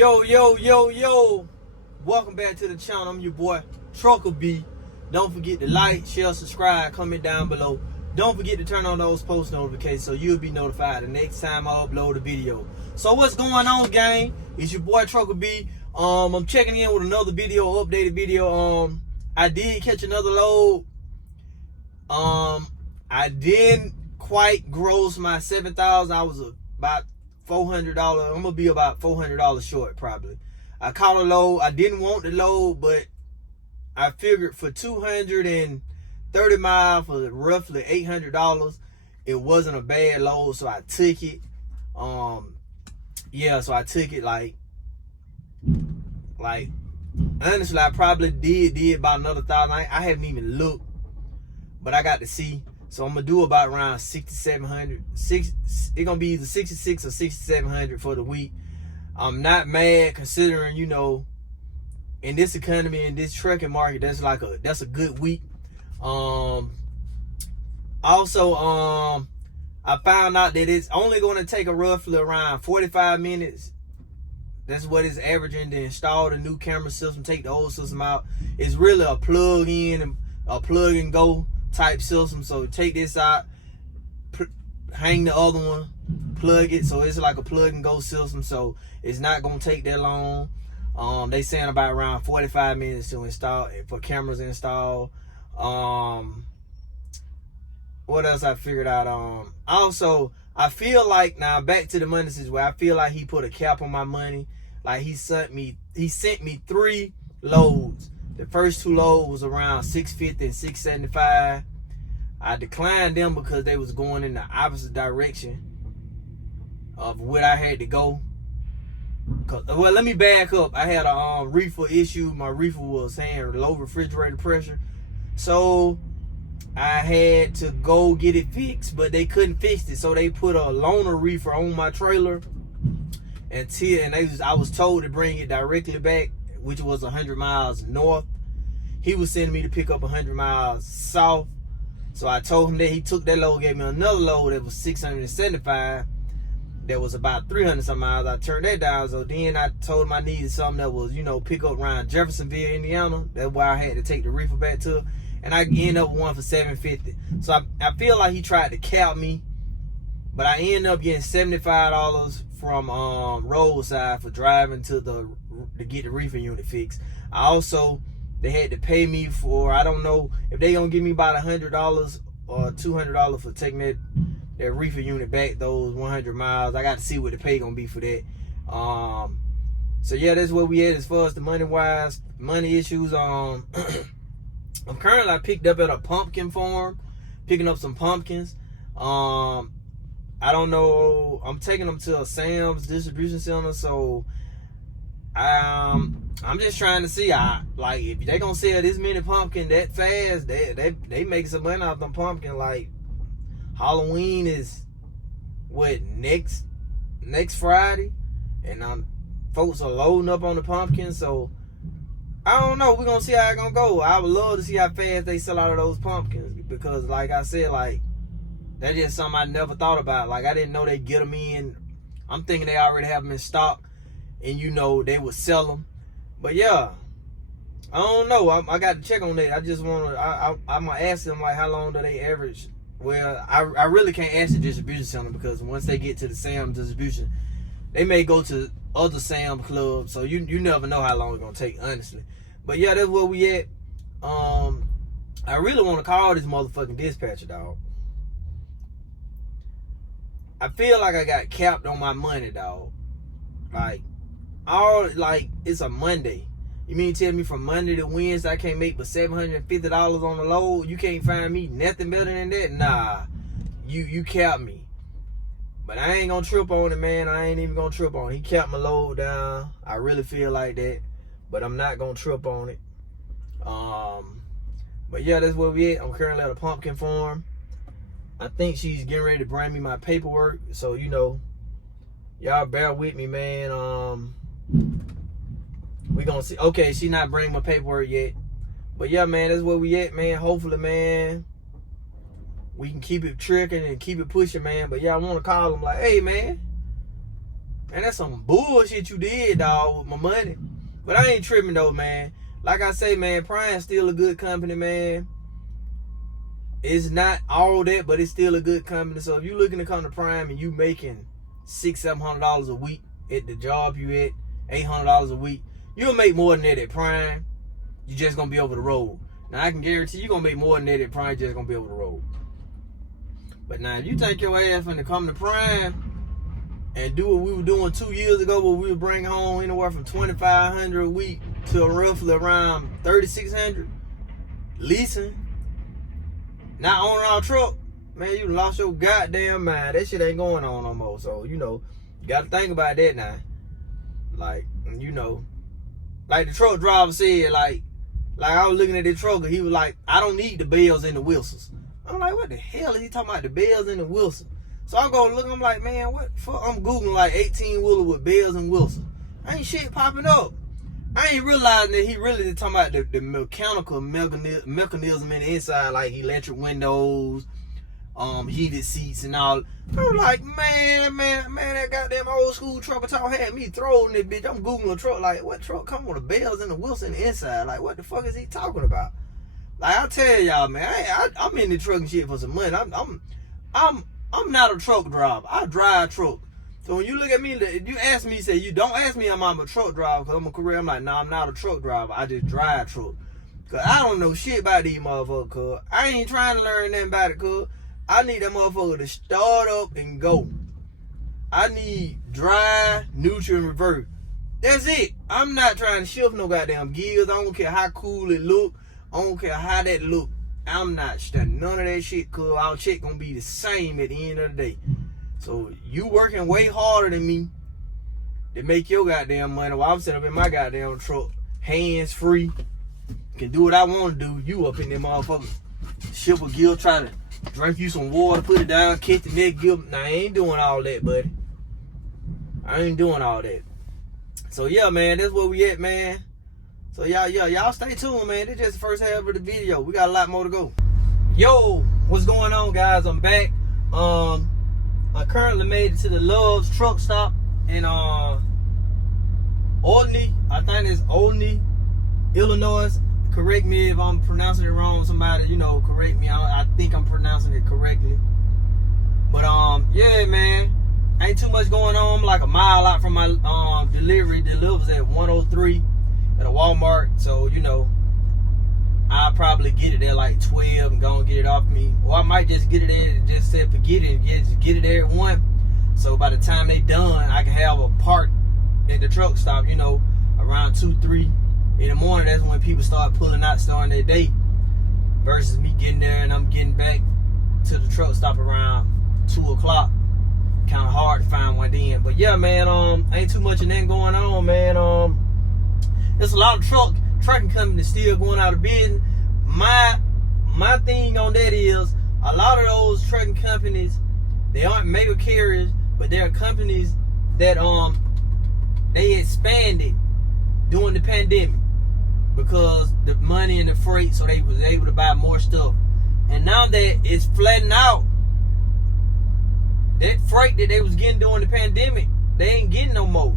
Yo. Welcome back to the channel. I'm your boy, Trucker B. Don't forget to like, share, subscribe, comment down below. Don't forget to turn on those post notifications so you'll be notified the next time I upload a video. So what's going on, gang? It's your boy, Trucker B. I'm checking in with another video, updated video. I did catch another load. I didn't quite gross my 7,000. I was about $400. I'm gonna be about $400 short probably. I caught a load. I didn't want the load, but I figured for 230 miles for roughly $800, it wasn't a bad load, so I took it. So I took it like honestly, I probably did about another 1,000. I haven't even looked, but I got to see. So I'm gonna do about around 6,700. It's gonna be either 66 or 6,700 for the week. I'm not mad considering, you know, in this economy, in this trucking market, that's a good week. I found out that it's only gonna take a roughly around 45 minutes. That's what it's averaging to install the new camera system, take the old system out. It's really a plug in and a plug and go type system. So take this out, hang the other one, plug it, so it's like a plug and go system. So it's not gonna take that long. They saying about around 45 minutes to install for cameras installed. What else I figured out? Also I feel like, now back to the money situation, where I feel like he put a cap on my money. Like he sent me 3 loads. The first 2 loads was around $650 and $675. I declined them because they was going in the opposite direction of what I had to go. Well, let me back up. I had a reefer issue. My reefer was having low refrigerator pressure, so I had to go get it fixed, but they couldn't fix it, so they put a loaner reefer on my trailer I was told to bring it directly back, which was 100 miles north. He was sending me to pick up 100 miles south. So I told him that. He took that load, gave me another load that was 675. That was about 300 some miles. I turned that down. So then I told him I needed something that was, you know, pick up around Jeffersonville, Indiana. That's why I had to take the reefer back to. And I ended up with one for $750. So I feel like he tried to cap me, but I ended up getting $75 from roadside for driving to get the reefer unit fixed. They had to pay me for, I don't know if they gonna give me about $100 or $200 for taking that reefer unit back those 100 miles. I got to see what the pay gonna be for that. So yeah, that's where we at as far as the money issues. I'm currently, I picked up at a pumpkin farm, picking up some pumpkins. I don't know, I'm taking them to a Sam's distribution center, so I'm just trying to see, if they gonna sell this many pumpkin that fast, they make some money off them pumpkin. Like Halloween is what, next Friday, and folks are loading up on the pumpkin. So I don't know, we're gonna see how it's gonna go. I would love to see how fast they sell out of those pumpkins, because like I said, like, that's just something I never thought about. Like, I didn't know they'd get them in. I'm thinking they already have them in stock, and you know they would sell them. But yeah, I don't know. I got to check on that. I just want to. I'm gonna ask them, like, how long do they average? Well, I really can't ask the distribution center, because once they get to the Sam distribution, they may go to other Sam clubs. So you never know how long it's gonna take, honestly. But yeah, that's where we at. I really want to call this motherfucking dispatcher, dog. I feel like I got capped on my money, dog. It's a Monday. You mean tell me from Monday to Wednesday I can't make but $750 on the load? You can't find me nothing better than that? Nah, you capped me. But I ain't gonna trip on it, man. I ain't even gonna trip on it. He capped my load down. I really feel like that, but I'm not gonna trip on it. But yeah, that's where we at. I'm currently at a pumpkin farm. I think she's getting ready to bring me my paperwork. So, you know, y'all bear with me, man. We gonna see. Okay, she not bringing my paperwork yet. But yeah, man, that's where we at, man. Hopefully, man, we can keep it tricking and keep it pushing, man. But yeah, I want to call them like, hey, man, Man, that's some bullshit you did, dog, with my money. But I ain't tripping though, man. Like I say, man, Prime's still a good company, man. It's not all that, but it's still a good company. So if you looking to come to Prime and you making $600-700 a week at the job you at, $800 a week, you'll make more than that at Prime. You just gonna be over the road. Now I can guarantee you gonna make more than that at Prime. Just gonna be over the road. But now if you take your ass finna come to Prime and do what we were doing 2 years ago, where we would bring home anywhere from $2,500 a week to roughly around $3,600, leasing, not owning our truck, man, you lost your goddamn mind. That shit ain't going on no more. So, you know, you gotta think about that now. Like, you know, like the truck driver said, like I was looking at the truck and he was like, I don't need the bells and the whistles. I'm like, what the hell is he talking about, the bells and the whistles? So I go look, I'm like, man, what the fuck? I'm Googling like 18-wheeler with bells and whistles. Ain't shit popping up. I ain't realizing that he really talking about the mechanical mechanism in the inside, like electric windows, heated seats and all. I'm like, man, that goddamn old school trucker talk had me throwing this bitch. I'm Googling a truck, like, what truck come with the bells and the whistles in the inside? Like, what the fuck is he talking about? Like, I tell y'all, man, I'm in the trucking shit for some money. I'm not a truck driver. I drive truck. So when you look at me, if you ask me, say, you don't ask me if I'm a truck driver, because I'm a career. I'm like, nah, I'm not a truck driver. I just drive truck. Because I don't know shit about these motherfuckers, cuz. I ain't trying to learn nothing about it, cuz. I need that motherfucker to start up and go. I need drive, neutral, and reverse. That's it. I'm not trying to shift no goddamn gears. I don't care how cool it look. I don't care how that look. I'm not studying none of that shit, cuz our check gonna be the same at the end of the day. So you working way harder than me to make your goddamn money while I'm sitting up in my goddamn truck, hands free, can do what I want to do. You up in there, motherfucker, shift a gear, try to drink you some water, put it down, catch the next gear. Nah, I ain't doing all that, buddy. I ain't doing all that. So yeah, man, that's where we at, man. So y'all stay tuned, man. This is just the first half of the video. We got a lot more to go. Yo, what's going on, guys? I'm back. I currently made it to the Love's truck stop in Olney. I think it's Olney, Illinois. Correct me if I'm pronouncing it wrong. Somebody, you know, correct me. I think I'm pronouncing it correctly. But yeah, man, ain't too much going on. I'm like a mile out from my delivery. Delivers at 103 at a Walmart. So, you know, I'll probably get it there like 12 and go and get it off me. Or I might just get it there and just say forget it and just get it there at 1. So by the time they done, I can have a park at the truck stop, you know, around 2-3 in the morning. That's when people start pulling out, starting their day. Versus me getting there and I'm getting back to the truck stop around 2 o'clock. Kind of hard to find one then. But yeah, man, ain't too much of that going on, man. There's a lot of trucking companies still going out of business. My thing on that is a lot of those trucking companies, they aren't mega carriers, but they're companies that they expanded during the pandemic because the money and the freight, so they was able to buy more stuff. And now that it's flattened out, that freight that they was getting during the pandemic, they ain't getting no more.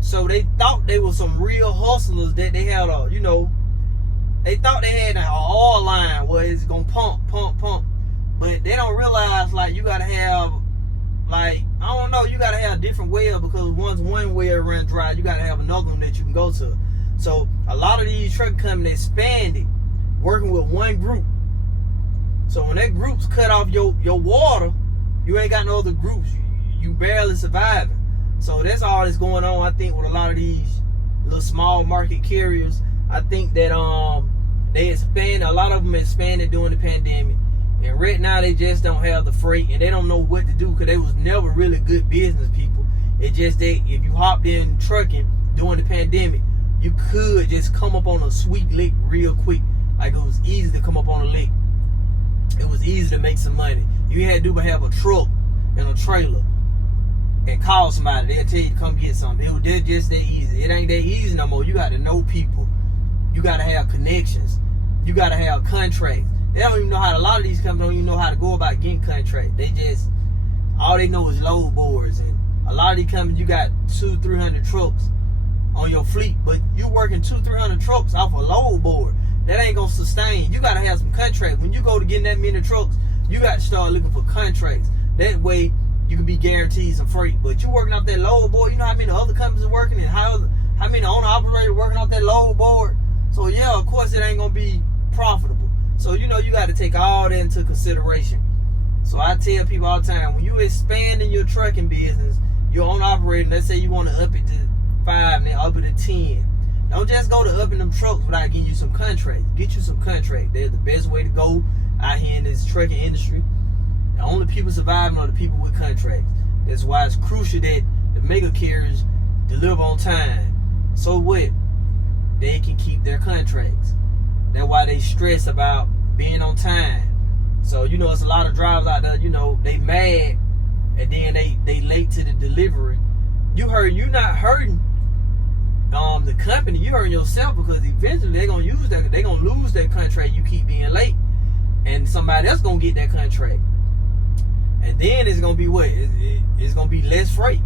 So they thought they were some real hustlers, that they had a, you know, they thought they had an oil line where it's gonna pump. But they don't realize, like, you gotta have, like, I don't know, you gotta have different wells, because once one well runs dry, you gotta have another one that you can go to. So a lot of these truck companies expanded, working with one group. So when that group's cut off your water, you ain't got no other groups. You barely surviving. So that's all that's going on, I think, with a lot of these little small market carriers. I think that they expand, a lot of them expanded during the pandemic. And right now they just don't have the freight and they don't know what to do, because they was never really good business people. It's just that if you hopped in trucking during the pandemic, you could just come up on a sweet lick real quick. Like, it was easy to come up on a lick. It was easy to make some money. You had to do but have a truck and a trailer and call somebody. They'll tell you to come get something. It was just that easy. It ain't that easy no more. You got to know people. You got to have connections. You got to have contracts. They don't even know how, a lot of these companies don't even know how to go about getting contracts. They just, all they know is load boards and A lot of these companies, you got 200-300 trucks on your fleet, but you working 200-300 trucks off a load board. That ain't gonna sustain. You gotta have some contracts. When you go to getting that many trucks, you got to start looking for contracts. That way, you can be guaranteed some freight. But you working off that load board, you know how many other companies are working and how many owner-operators working off that load board. So yeah, of course it ain't gonna be profitable. So you know you got to take all that into consideration. So I tell people all the time, when you expanding your trucking business, your owner-operator, let's say you want to up it to 5, then up it to 10. Don't just go to upping them trucks without getting you some contracts. Get you some contracts. They're the best way to go out here in this trucking industry. The only people surviving are the people with contracts. That's why it's crucial that the mega carriers deliver on time. So what? They can keep their contracts. That's why they stress about being on time. So, you know, it's a lot of drivers out there, you know, they mad and then they late to the delivery. You not hurting the company, you hurting yourself, because eventually they're gonna lose that contract. You keep being late, and somebody else gonna get that contract, and then it's gonna be what? It's gonna be less freight.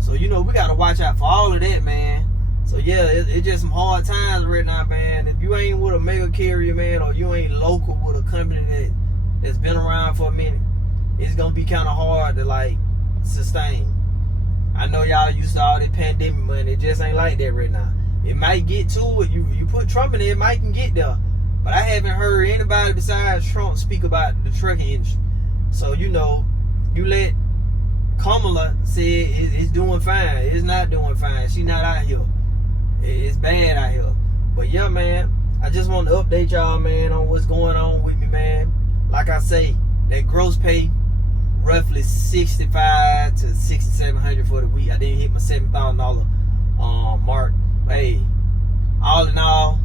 So you know we gotta watch out for all of that, man. So yeah, it's just some hard times right now, man. If you ain't with a mega carrier, man, or you ain't local with a company that's been around for a minute, it's gonna be kind of hard to like sustain. I know y'all used to all that pandemic money. It just ain't like that right now. It might get to it. You put Trump in there, it might can get there. But I haven't heard anybody besides Trump speak about the trucking industry. So, you know, you let Kamala say it's doing fine. It's not doing fine. She not out here. It's bad out here. But yeah, man, I just want to update y'all, man, on what's going on with me, man. Like I say, that gross pay, roughly $6,500 to $6,700 for the week. I didn't hit my $7,000 mark. Hey, all in all,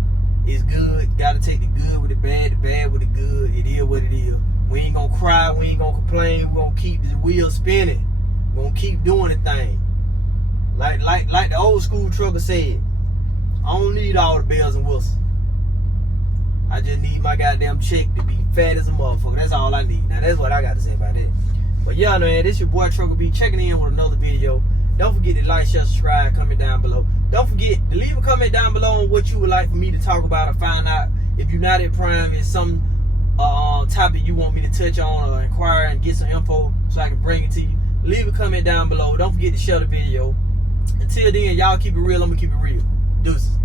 it's good. Gotta take the good with the bad, the bad with the good. It is what it is. We ain't gonna cry, we ain't gonna complain. We're gonna keep the wheel spinning. We're gonna keep doing the thing. Like the old school trucker said, I don't need all the bells and whistles. I just need my goddamn check to be fat as a motherfucker. That's all I need. Now that's what I got to say about that. But yeah, man, this your boy Trucker B checking in with another video. Don't forget to like, share, subscribe, comment down below. Don't forget to leave a comment down below on what you would like for me to talk about, or find out if you're not at Prime, is some topic you want me to touch on or inquire and get some info so I can bring it to you. Leave a comment down below. Don't forget to share the video. Until then, y'all keep it real. I'm gonna keep it real. Deuces.